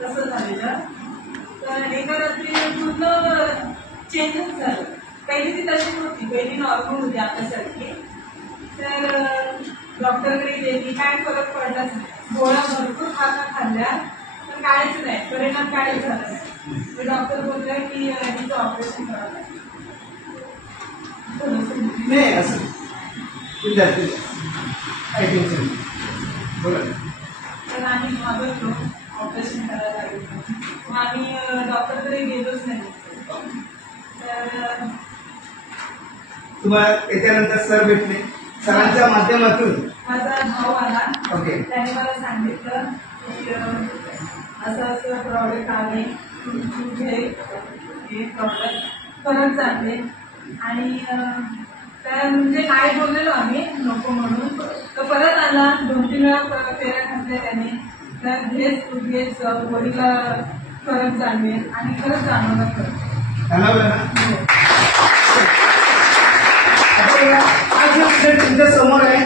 तसं झालेलं. तर एका रात्री पूर्ण चेंजच झालं. पहिली ती तशी होती, पहिली नॉर्मल होती आपल्यासारखी. तर डॉक्टरकडे गेली, काय फरक पडलाच नाही. गोळ्या भरपूर खाल्ल्या पण काहीच नाही, परिणाम काहीच झाला नाही. डॉक्टर बोलले की तिचं ऑपरेशन करावं लागेल. नाही असं तर आम्ही घाबरलो ऑपरेशन करायला लागेल. मग आम्ही डॉक्टरकडे गेलोच नाही. तर तुम्हाला त्याच्यानंतर सर भेटले, सरांच्या माध्यमातून माझा भाऊ आला. ओके. त्याने मला सांगितलं की असं असं प्रॉडक्ट आले, घे प्रॉडक्ट परत जाते. आणि त्या म्हणजे काय बोललेलो आम्ही नको म्हणून, तर परत आला. 2-3 वेळा फेऱ्या घातल्या त्याने. तर घेच बॉडीला फरक जाणवेल आणि खरंच जाणवलं. आज तुमच्या समोर आहे